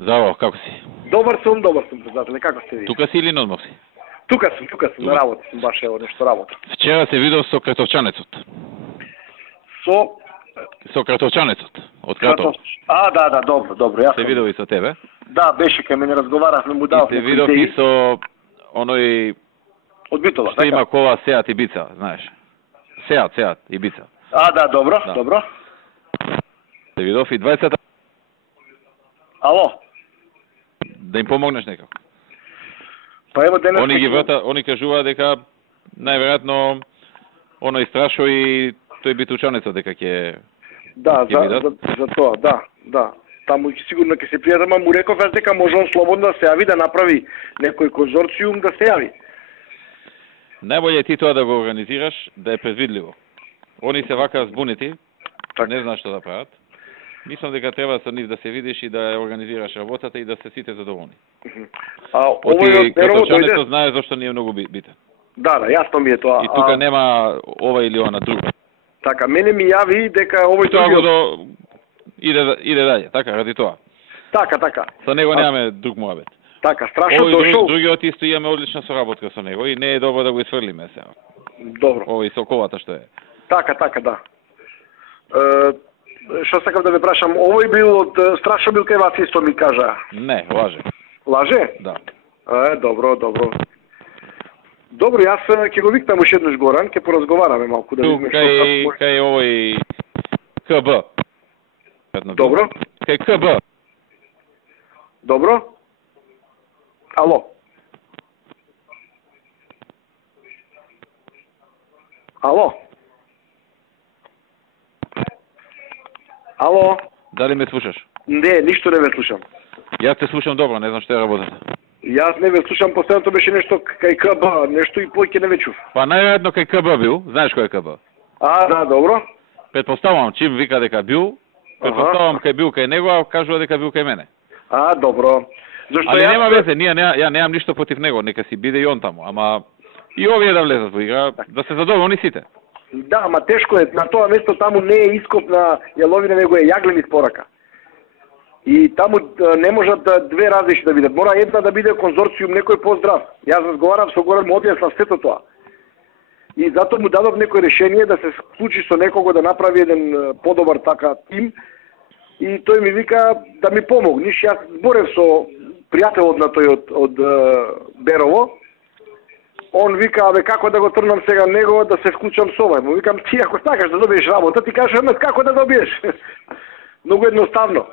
Здраво, како си? Добар сум, председателе. Како сте ви? Тука си или на одмор си? Тука сум, на работа сум, баш ево нешто работа. Вчера се видов со кратовчанецот. Со кратовчанецот, од Кратов. Да, добро, јас се видов и со тебе. Да, беше кај мене, разговаравме, му дав. И се видов и со оној од Битола, така? Што има кола Сеат и Бица, знаеш. Сеат и Бица. Да, добро. Се видов и 20. Ало. Да им помогнеш некако. Па ево денес они кажува дека најверојатно оној Страшо и тој Битучанецот дека ќе за тоа, да. Таму сигурно ќе се пријат, ама му реков јас дека може он слободно да се јави, да направи некој конзорциум, да се јави. Најбоље ти тоа да го организираш, да е предвидливо. Они се вака збунети, не знаат што да прават. Мислам дека треба со нив да се видиш и да ја организираш работата и да се сите задоволни. Овој Кратовчанецот знае зашто не е многу битен. Да, јасно ми е тоа. И тука нема ова или она друго. Така, мене ми јави дека овој другиот иде даје, така, ради тоа. Така. Со него немаме друг муабет. Така, страшно дошол. Другиот исто имаме одлична соработка со него и не е добро да го исфрлиме сега. Добро. Овој со колата што е. Така, да. Што сакам да ве прашам, овој бил од Страшо бил кај вас исто ми кажа? Не, лаже. Лаже? Да. Добро. Добро, јас ќе го викнам уште еднаш Горан, ќе поразговараме малку да видиме што кај овој КБ. Добро. Кај КБ. Добро. Ало. Ало. Дали ме слушаш? Не, ништо не ве слушам. Јас те слушам добро, не знам што е работата. Јас не ве слушам, последното беше нешто кај КБ, нешто и поќе не ве чув. Па најверојатно кај КБ бил, знаеш кој е КБ? Да, добро. Предпоставувам, чим вика дека бил, предпоставувам кај бил кај него, а кажува дека бил кај мене. Добро. Зашто али нема везе, ја немам ништо против него, нека си биде и он таму, ама и овие да влезат во игра, да се задоволни сите. Да, ама тешко е, на тоа место таму не е ископ на јаловина, него е јаглен испорака. И таму не можат две различни да бидат. Мора една да биде конзорциум, некој поздрав. Јас разговарам со Горан, му објаснав сето тоа. И затоа му дадов некој решение да се склучи со некого да направи еден подобар така тим. И тој ми вика да ми помогниш. Јас зборев со пријателот на тој од Берово. Он вика, како да го трнам сега него да се вклучам со овај. Му викам, ти ако сакаш да добиеш работа, ти кажеш како да добиеш. Многу едноставно.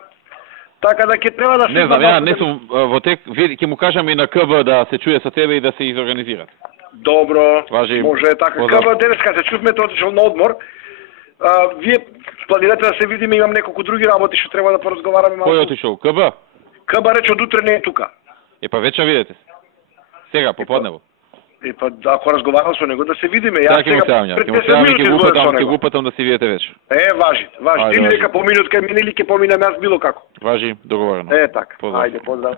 Така да ќе треба да се... Не знам, ја не сум во тек, ќе му кажам и на КБ да се чуе со тебе и да се изорганизират. Добро, важи, може така. КБ денеска се чувме, тоа отишол на одмор. Вие планирате да се видиме, имам неколку други работи што треба да поразговараме малку. Кој отишол? КБ? КБ рече од утре не е тука. Па вече видите. Сега поподнево. Ако разговарам со него да се видиме, јас сега ќе го упатам да се видите вече. Важи. Или дека поминут кај мене или ќе поминам јас било како. Важи, договорено. Така. Ајде, поздрав.